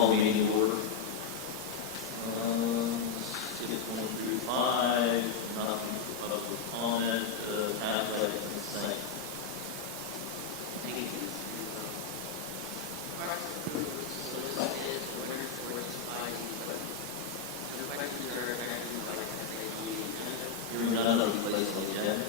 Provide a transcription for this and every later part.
call the meeting to order. Skip 1 through 5, nothing for public comment, athletics and saint. Hearing none, I'll be placed on the agenda.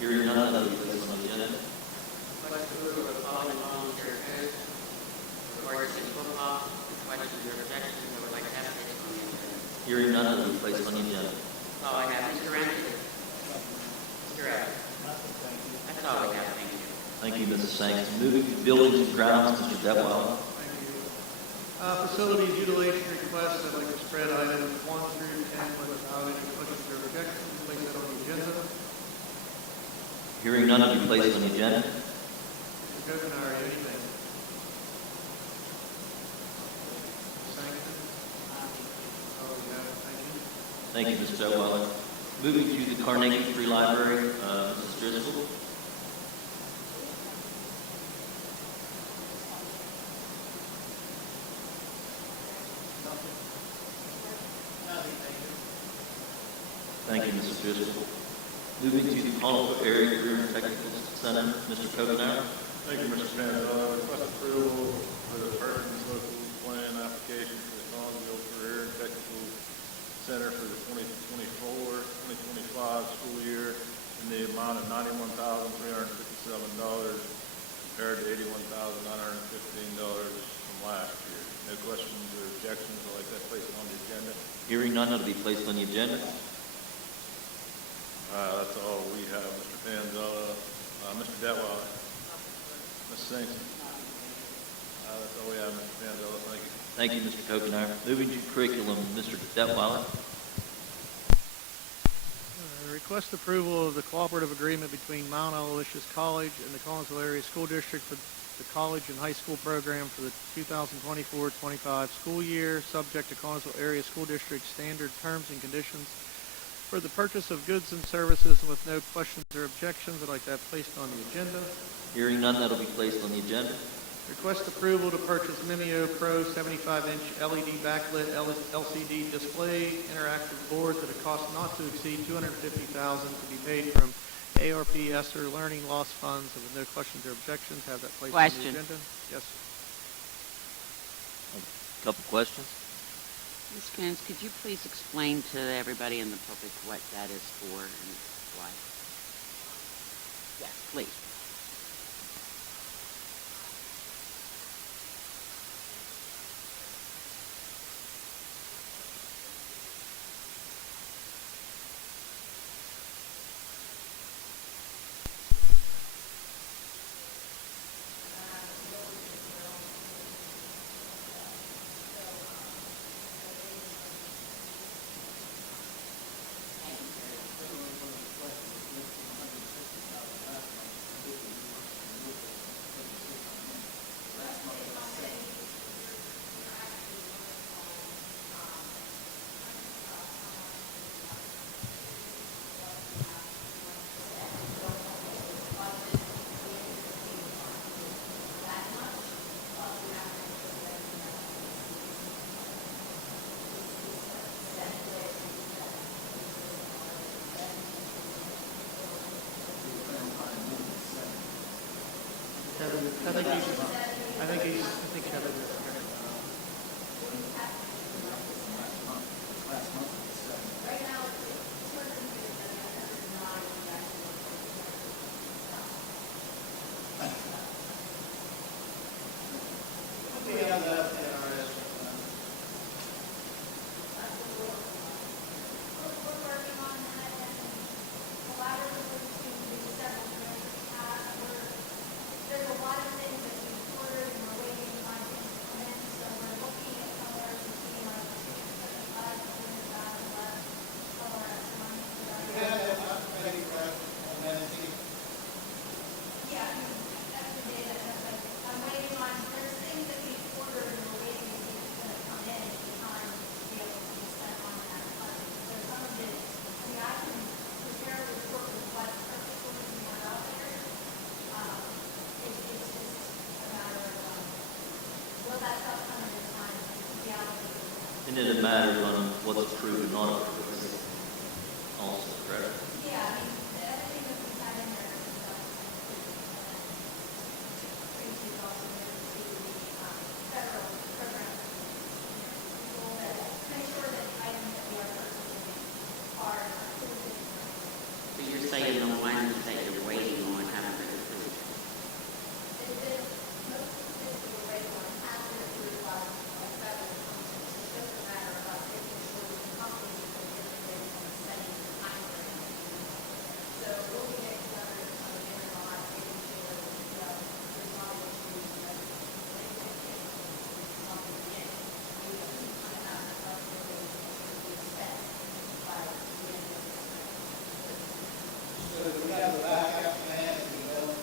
Hearing none, I'll be placed on the agenda. Hearing none, I'll be placed on the agenda. That's all I have. Mr. Rankin? Mr. Evans? That's all I have. Thank you. Thank you, Mrs. Saints. Moving to buildings and grounds, Mr. Detweiler. Facilities utilization request, I'd like to spread items 1 through 10 without any questions or objections. Place that on the agenda. Hearing none, I'll be placed on the agenda. Mr. Governor, anything? Sanctions? Oh, yeah, thank you. Thank you, Mr. Detweiler. Moving to the Carnegie Free Library, Mrs. Driscoll. Thank you, Mrs. Driscoll. Moving to the Connell Area Career and Technical Center, Mr. Kokenauer. Thank you, Mr. Chairman. Request approval for the Perkins Local Plan application for the Collinsville Career and Technical Center for the 2024-2025 school year in the amount of $91,357 compared to $81,915 from last year. No questions or objections. I'd like that placed on the agenda. Hearing none, that'll be placed on the agenda. That's all we have, Mr. Panzella. Mr. Detweiler. Ms. Saints. That's all we have, Mr. Panzella. Thank you. Thank you, Mr. Kokenauer. Moving to curriculum, Mr. Detweiler. Request approval of the cooperative agreement between Mount Aloysius College and the Collinsville Area School District for the college and high school program for the 2024-25 school year, subject to Collinsville Area School District standard terms and conditions for the purchase of goods and services, and with no questions or objections. I'd like that placed on the agenda. Hearing none, that'll be placed on the agenda. Request approval to purchase Mimeo Pro 75-inch LED backlit LCD display interactive boards at a cost not to exceed $250,000 to be paid from ARP ESSER Learning Loss Funds. And with no questions or objections, have that placed on the agenda. Yes, sir. A couple questions. Ms. Coons, could you please explain to everybody in the public what that is for and why? Yes, please. And then it matters on what's approved and not approved also, correct? So you're saying the ones that you're waiting on haven't been approved? So do we have a backup plan if we don't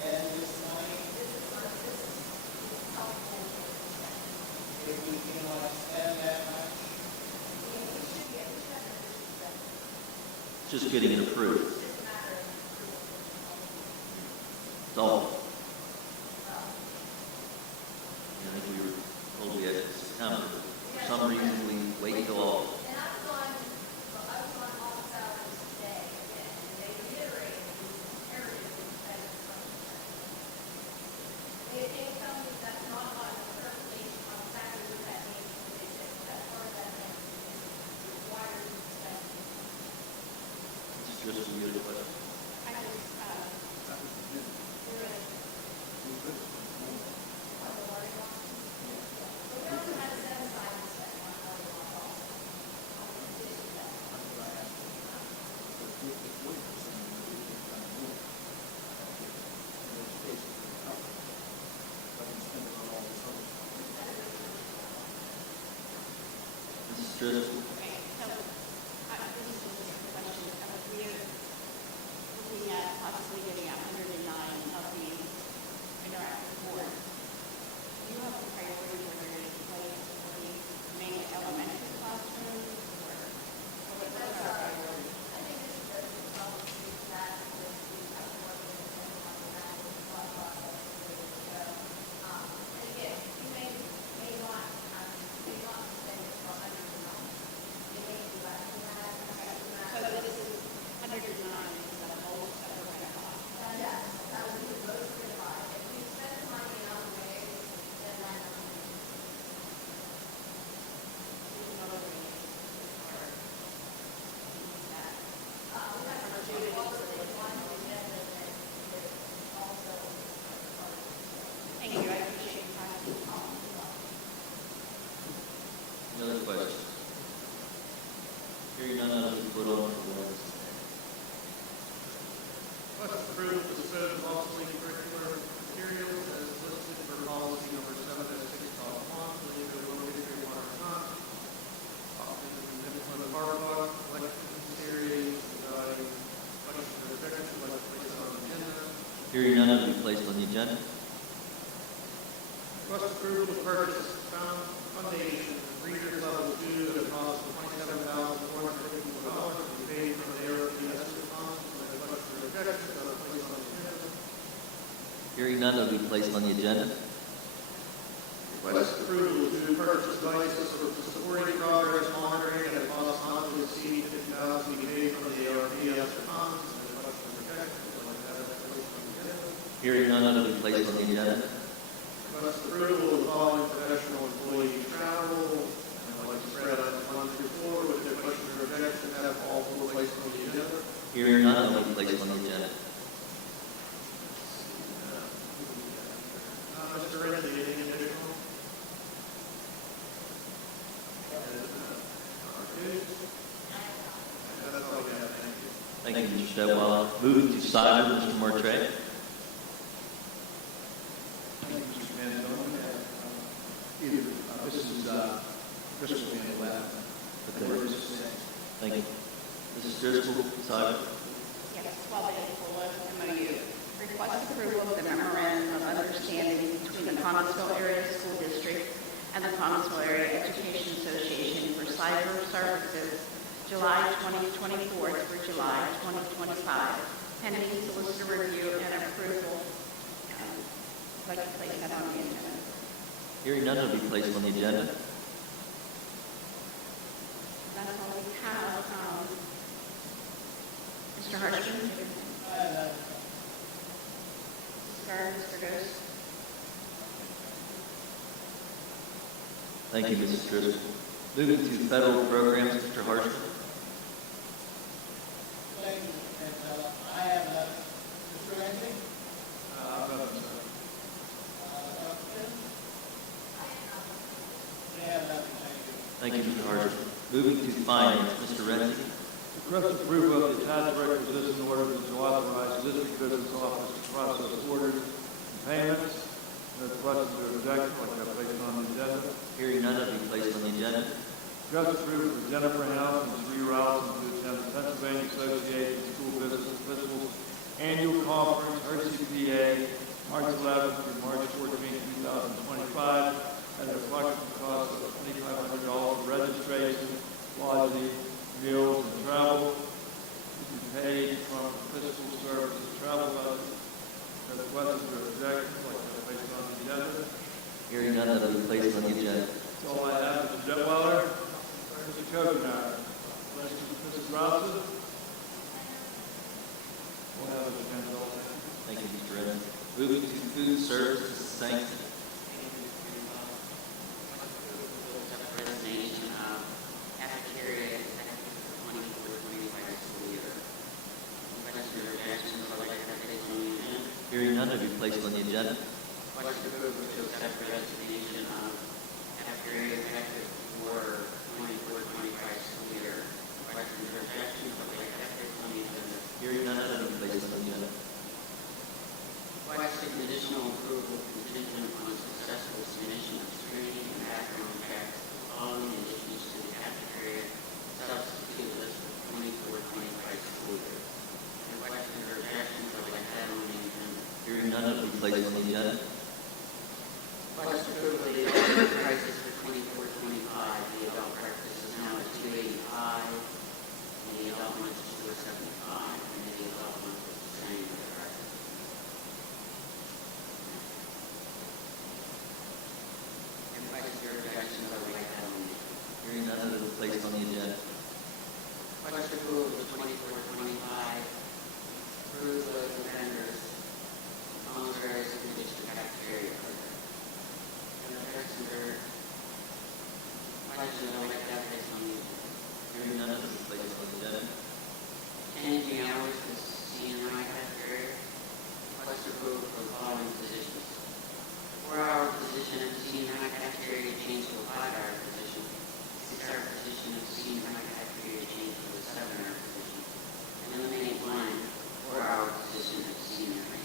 spend this money? If we cannot spend that much? Just getting it approved. That's all. And I think we were told we had September. For some reason, we wait until August. It's just a yearly question. Mrs. Driscoll? Possibly getting 109 of these interactive boards. Do you have a priority whether it is placed for the main elementary classrooms or what's our priority? So this is 109 is the whole separate cost. Thank you, I appreciate your time. Any other questions? Hearing none, I will put on to the next. Request approval to dispose of obsolete curricular materials as listed for policy number 706.1, legal located water con. Implement hardball, collection series, regarding question or objection, like to place on the agenda. Hearing none, it will be placed on the agenda. Request approval to purchase foundation reader level 2 at a cost of $27,454 to be paid from the ARPS funds. Like question or objection, like to place on the agenda. Hearing none, it will be placed on the agenda. Request approval to purchase devices for supporting progress monitoring at a cost not to exceed $50,000 to be paid from the ARPS funds. Like question or objection, like to have that placed on the agenda. Hearing none, it will be placed on the agenda. Request approval of the following professional employee travel, and I'd like to spread items 1 through 4 with no question or objection, have all four placed on the agenda. Hearing none, it will be placed on the agenda. Mr. Renzi, anything additional? That's all we have, thank you. Thank you, Mr. Stetwalla. Moving to cyber, Mr. Martre. Thank you, Mr. Manzone. This is Crystal Van Lab. Okay. Thank you. Mrs. Driscoll, cyber. Yes, 1284 MOU. Request approval of the memorandum of understanding between the Connellsville Area School District and the Connellsville Area Education Association for cyber services, July 2024 through July 2025, pending solicitor review and approval. I'd like to place that on the agenda. Hearing none, it will be placed on the agenda. That's all we have. Mr. Harshman? Mr. Ghost? Thank you, Mrs. Driscoll. Moving to federal programs, Mr. Harshman. Thank you, and I have nothing. Mr. Ramsey? Nothing, sir. Dr. Finn? I have nothing, thank you. Thank you, Mr. Harshman. Moving to finance, Mr. Renzi. Request approval of the attached requisition orders to authorize district business office to process orders and payments. No questions or objections, like I placed on the agenda. Hearing none, it will be placed on the agenda. Request approval for Jennifer House and Sri Ralston to attend the Pennsylvania Association of School Business Officials Annual Conference, RCPA, March 11th through March 14th, 2025, at an approximate cost of $2,500 for registration, lodging, meals, and travel to be paid from fiscal services travel budget. No questions or objections, like I placed on the agenda. Hearing none, that will be placed on the agenda. That's all I have, Mr. Detweiler. Mr. Kokenar. Mrs. Robinson. We'll have it again, all that. Thank you, Mr. Renzi. Moving to food services, Sankey. Resignation of cafeteria executive for 24-25 school year. Questions or objections, I'd like to have it on the agenda. Hearing none, it will be placed on the agenda. Question approval to accept the resignation of cafeteria executive for 24-25 school year. Questions or objections, I'd like to have it on the agenda. Hearing none, it will be placed on the agenda. Question additional approval contingent upon successful submission of screening and background checks following additions to the cafeteria substitute list for 24-25 school year. And questions or objections, I'd like to have on the agenda. Hearing none, it will be placed on the agenda. Question approval of the adult prices for 24-25. The adult breakfast is now at $2.85, and the adult lunch is $4.75, and the adult lunch is the same as the breakfast. And questions or objections, I would like to have on the agenda. Hearing none, it will be placed on the agenda. Question approval of the 24-25. Approve the vendors, Collins Area School District cafeteria program. And objections or questions, I would like to have this on the agenda. Hearing none, it will be placed on the agenda. Changing hours to CNI cafeteria. Request approval for the following positions. 4-hour position at the CNI cafeteria changed to a 5-hour position. 6-hour position at the CNI cafeteria changed to a 7-hour position. Eliminate one 4-hour position at the CNI.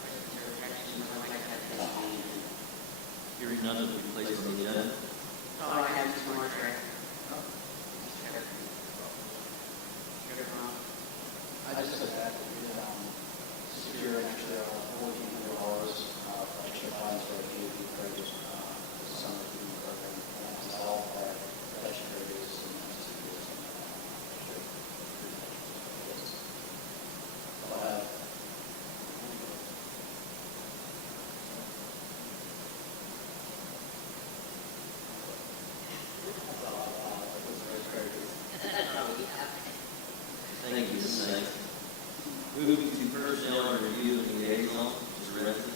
Questions or objections, I'd like to have this on the agenda. Hearing none, it will be placed on the agenda. That's all I have, Mr. Marshall. I just said that, secure an extra $1,400 for extra funds for a KV credit, the summer food program, and that's all our legendary days and Thank you, Ms. Sankey. Moving to personnel review and liaison, Mr. Renzi.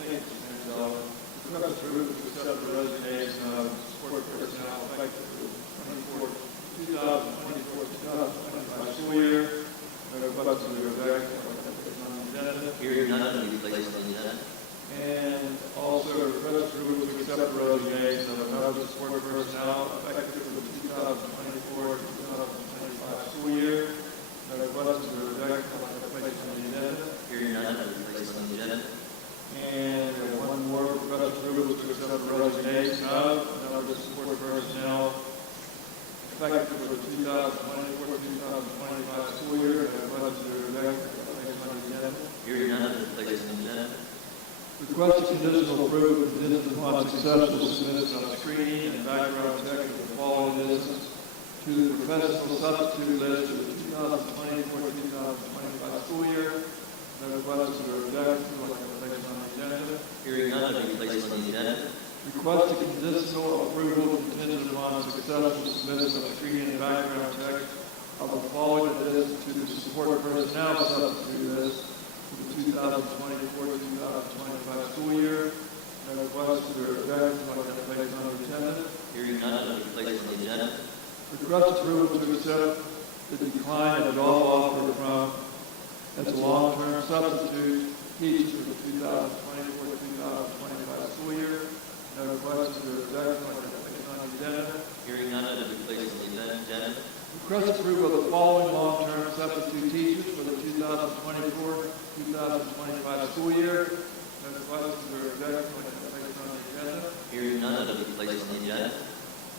Thank you, Mr. Manzella. Request approval to accept the resignation of support personnel effective for 2024-2025 school year. No questions or objections, like I put on the agenda. Hearing none, it will be placed on the agenda. And also request approval to accept the resignation of another support personnel effective for the 2024-2025 school year. No questions or objections, like I placed on the agenda. Hearing none, it will be placed on the agenda. And we have one more request approval to accept the resignation of another support personnel effective for the 2024-2025 school year. No questions or objections, like I placed on the agenda. Hearing none, it will be placed on the agenda. Request conditional approval contingent upon successful submission of screening and background check of the following business to the professional substitute list for the 2024-2025 school year. No questions or objections, like I placed on the agenda. Hearing none, it will be placed on the agenda. Request a conditional approval contingent upon successful submission of screening and background check of the following additions to the support personnel substitute list for the 2024-2025 school year. No questions or objections, like that placed on the agenda. Hearing none, that will be placed on the agenda. Request approval to accept the decline of job offer from as a long-term substitute teacher for the 2024-2025 school year. No questions or objections, like that placed on the agenda. Hearing none, that will be placed on the agenda. Request approval of the following long-term substitute teachers for the 2024-2025 school year. No questions or objections, like that placed on the agenda. Hearing none, that will be placed on the agenda.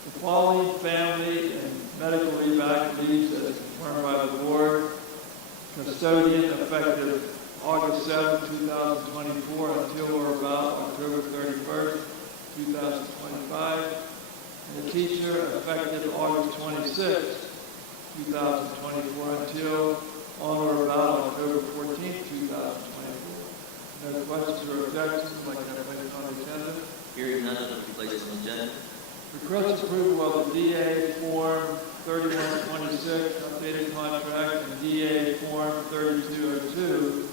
The following family and medical leave act leaves as confirmed by the board. Custodian effective August 7, 2024 until or about October 31st, 2025. And the teacher effective August 26, 2024 until on or about October 14, 2024. No questions or objections, like that placed on the agenda. Hearing none, that will be placed on the agenda. Request approval of the DA Form 3126 updated contract and DA Form 3202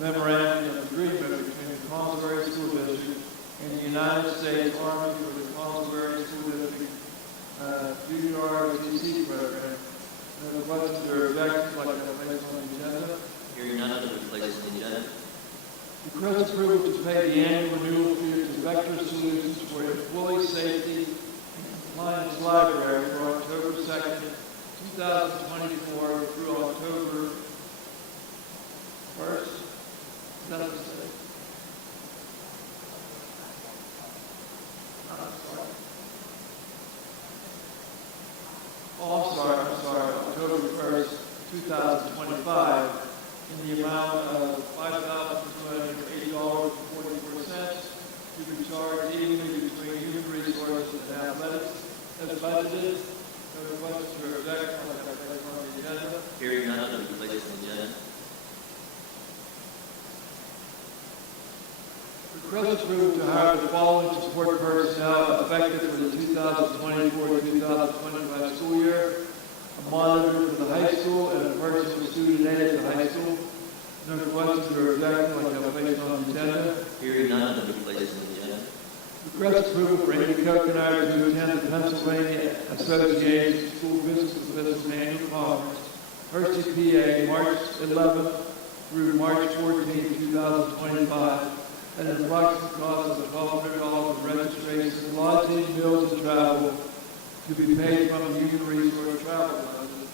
memorandum of agreement between the Collinsville School District and the United States Army for the Collinsville School District Junior ROTC program. No questions or objections, like that placed on the agenda. Hearing none, that will be placed on the agenda. Request approval to pay the annual renewal fee to Vector Solutions for employee safety and compliance library for October 2nd, 2024 through October 1st. Is that what it says? Oh, I'm sorry. October 1st, 2025. In the amount of $5,280.44 to be charged evenly between human resources and athletics as budgeted. No questions or objections, like that placed on the agenda. Hearing none, that will be placed on the agenda. Request approval to hire the following support personnel effective for the 2024-2025 school year. A monitor for the high school and a personal student aide at the high school. No questions or objections, like that placed on the agenda. Hearing none, that will be placed on the agenda. Request approval for Amy Kokenar to attend the Pennsylvania Association School Business Annual Conference, Hershey, PA, March 11th through March 14th, 2025, at an approximate cost of $1,200 for registration, lodging, meals, and travel to be paid from the Human Resource Travel Budget.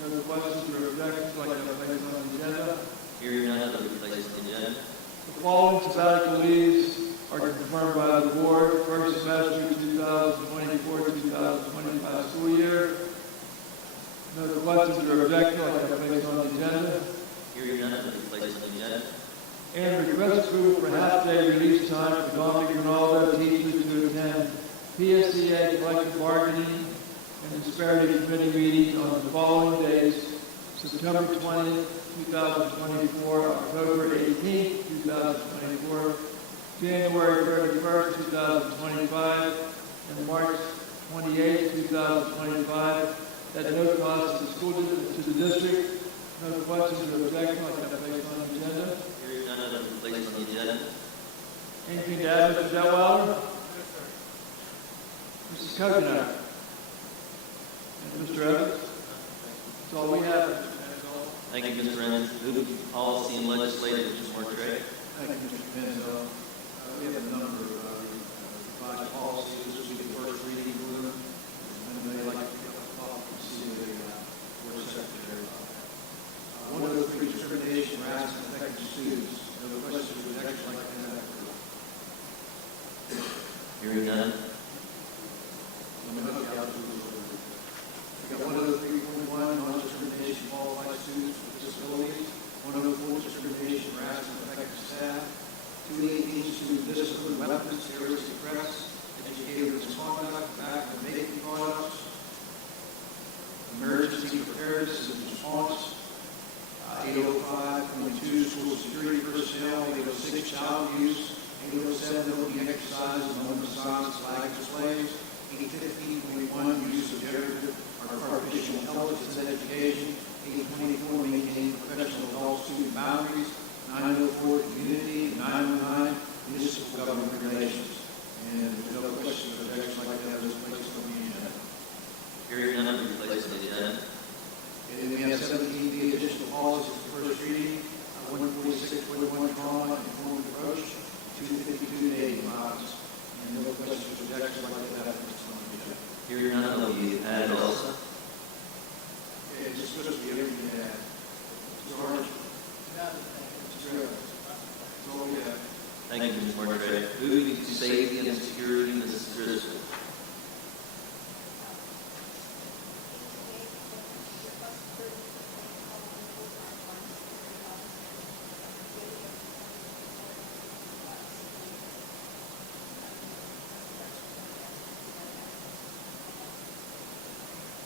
No questions or objections, like that placed on the agenda. Hearing none, that will be placed on the agenda. The following sabbatical leaves are confirmed by the board. First semester 2024-2025 school year. No questions or objections, like that placed on the agenda. Hearing none, that will be placed on the agenda. And request approval for half-day release time for Dominic Ronaldo teachers to attend PSCA collective bargaining and disparity committee meetings on the following days: September 20th, 2024, October 18th, 2024, January 31st, 2025, and March 28th, 2025, at no cost to the school district, to the district. No questions or objections, like that placed on the agenda. Hearing none, that will be placed on the agenda. Anything to add, Mr. Detweiler? Mrs. Kokenar? And Mr. Evans? That's all we have, Mr. Manuel. Thank you, Mr. Evans. Moving to policy and legislative, Mr. Mortray. Thank you, Mr. Penzo. We have a number of revised policies. This will be the first reading for them. And they'd like to get a copy to see the board secretary. 103, discrimination, harassment, affecting students. No questions or objections, like that. Hearing none. We got 103.1, non-discrimination, qualified students with disabilities. 104, discrimination, harassment, affecting staff. 218, student discipline, weapons, terroristic threats, educator misconduct, back and making products, emergency preparedness and response. 805.2, school security personnel. 806, child abuse. 807, opening exercises and open signs 15.1, use of generative or artificial intelligence in education. 824, maintain professional adult-student boundaries. 904, community. 909, municipal government relations. And if there's no questions or objections like that, those placed on the agenda. Hearing none, will be placed on the agenda. And then we have 17B, additional policies for first reading. 146.1, trauma and informed approach. 252, dating violence. And no questions or objections like that, placed on the agenda. Hearing none, will be added also. Okay, it's supposed to be everything that. Mr. Harsh? Mr. Evans? That's all we have. Thank you, Ms. Martre. Moving to safety and security, Mrs. Driscoll.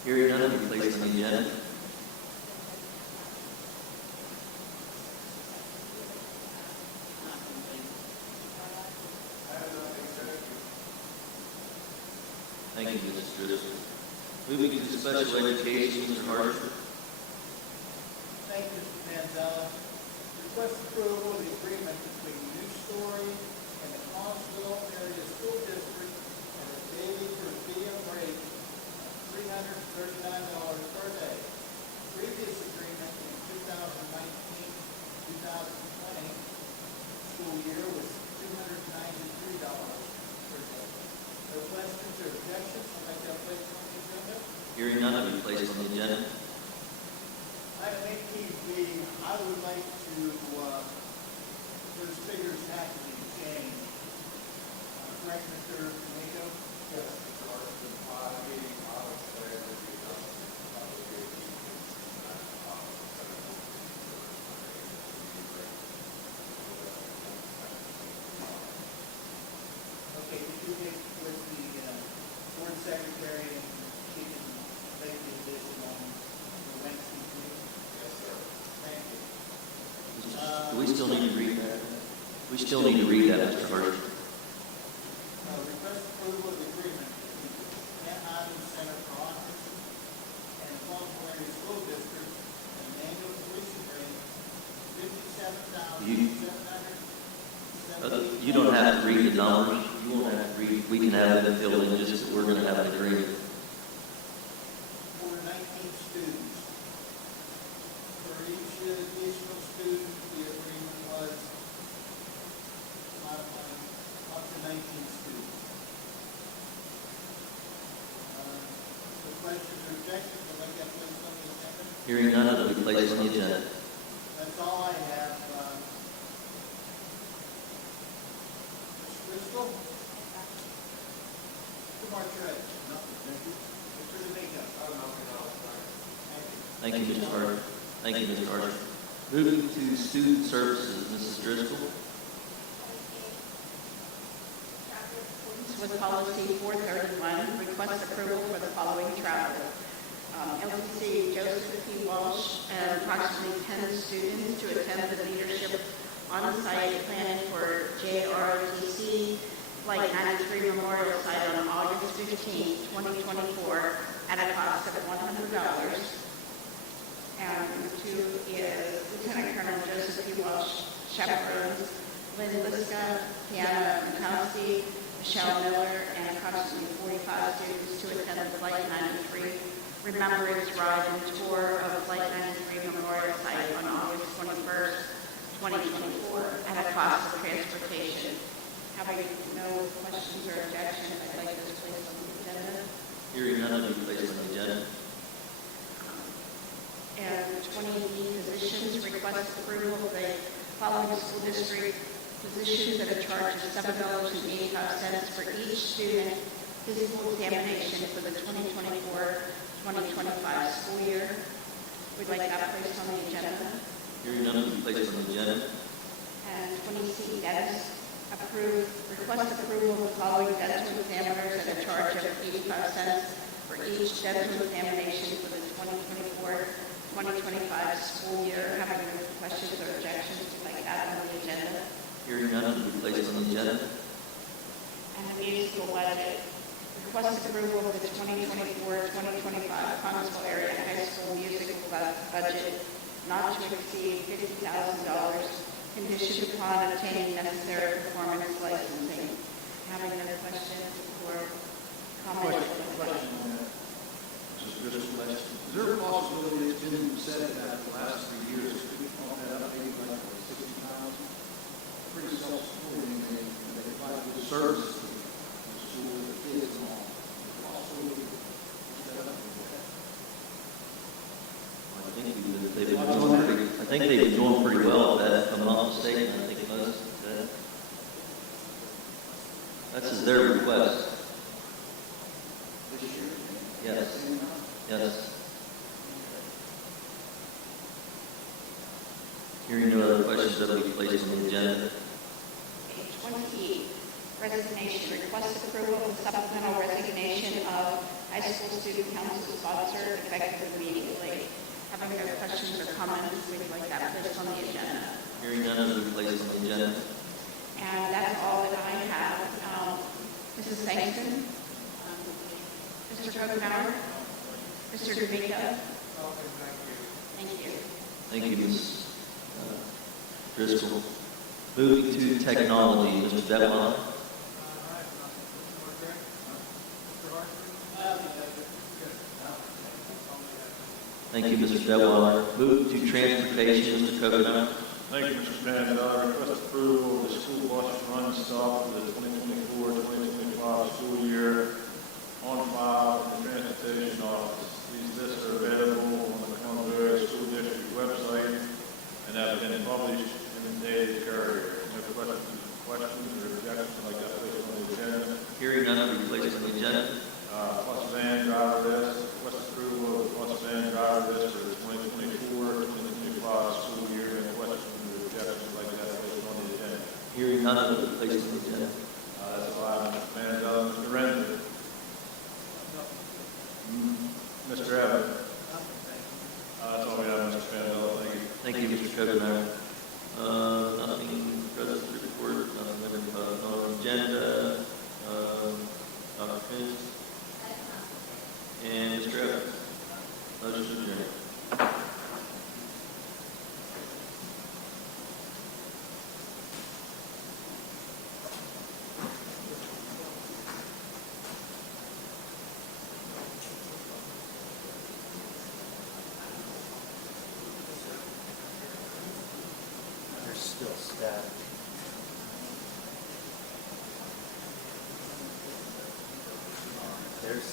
Hearing none, will be placed on the agenda. Thank you, Mrs. Driscoll. Moving to special education, Mr. Harsher. Thank you, Mr. Manzella. Request approval of the agreement between New Story and the Collinsville Area School District and a daily per diem rate of $339 per day. Previous agreement in 2019-2020 school year was $293 per day. No questions or objections? I'd like that placed on the agenda. Hearing none, will be placed on the agenda. Item 18B, I would like to, those figures have to be changed. Correct, Mr. D'Amico? Yes, Mr. Arthur, 580, I would say that the adjustment of the Okay, could you get with the board secretary and she can make the addition on the Wednesday meeting? Yes, sir. Thank you. Do we still need to read that? We still need to read that, Mr. Harsher. Request approval of the agreement between Manhattan Island Center for Autism and the Collinsville Area School District and an annual tuition rate $57,770. You don't have to read the numbers. You won't have to read. We can have it filled in, just that we're going to have an agreement. For 19 students. For each additional student, the agreement was modified up to 19 students. No questions or objections? I'd like that placed on the agenda. Hearing none, it will be placed on the agenda. That's all I have. Ms. Driscoll? Mr. Martrez? Nothing, thank you. Mr. D'Amico? I have nothing else, thank you. Thank you, Mr. Harsher. Thank you, Mr. Harsher. Moving to student services, Mrs. Driscoll. With policy 431, request approval for the following travel. LTC Joseph P. Walsh and approximately 10 students to attend the leadership on-site planning for JROTC Flight 93 Memorial Site on August 15, 2024 at a cost of $100. And two is Lieutenant Colonel Joseph P. Walsh, chaperones, Lynn Liska, Kiana Mikowski, Michelle Miller, and approximately 45 students to attend the Flight 93 Remembrance Ride and Tour of Flight 93 Memorial Site on August 21st, 2024, at a cost of transportation. Having no questions or objections, I'd like this placed on the agenda. Hearing none, it will be placed on the agenda. And 20B positions, request approval of the following school district positions at a charge of $7.85 for each student physical examination for the 2024-2025 school year. We'd like that placed on the agenda. Hearing none, it will be placed on the agenda. And 20C, dentist, request approval of the following dental examiners at a charge of 85 cents for each dental examination for the 2024-2025 school year. Having no questions or objections, we'd like that on the agenda. Hearing none, it will be placed on the agenda. And the musical budget, request approval of the 2024-2025 Connersville Area High School music budget not to exceed $50,000, conditioned upon obtaining necessary performance licensing. Having any questions or comments? Question on that. Mrs. Driscoll, is there a possibility it's been said that the last 3 years, could we bump that up maybe like 60,000? Pretty self-supporting, they provide good service to the school, the kids and all. Possibly push that up a little bit. I think they've been doing pretty well at that, if I'm not mistaken. I think most, that's their request. This year? Yes. Yes. Hearing no other questions, that will be placed on the agenda. Page 28, resignation. Request approval of the supplemental resignation of high school student council sponsor effective immediately. Having no questions or comments, we'd like that placed on the agenda. Hearing none, it will be placed on the agenda. And that's all that I have. Mrs. Sankson? Mr. Kopenauer? Mr. D'Amico? Thank you. Thank you, Ms. Driscoll. Moving to technology, Mr. Detwiler. Thank you, Mr. Detwiler. Moving to transportation, Mr. Kopenauer. Thank you, Mr. Manzella. Request approval of the school bus run stop for the 2024-2025 school year on file in the transportation office. These lists are available on the Columbia School District website and have been published in the Daily Courier. No questions or objections like that placed on the agenda. Hearing none, it will be placed on the agenda. Plus van driver list. Request approval of the plus van driver list for the 2024-2025 school year. No questions or objections like that placed on the agenda. Hearing none, it will be placed on the agenda. That's all I have, Mr. Manzella. Mr. Renner. Mr. Evans. That's all we have, Mr. Manzella. Thank you. Thank you, Mr. Kopenauer. Nothing, President's report, nothing on the agenda. Dr. Finch. And Mr. Evans. Motion adjourned. There's still static. There's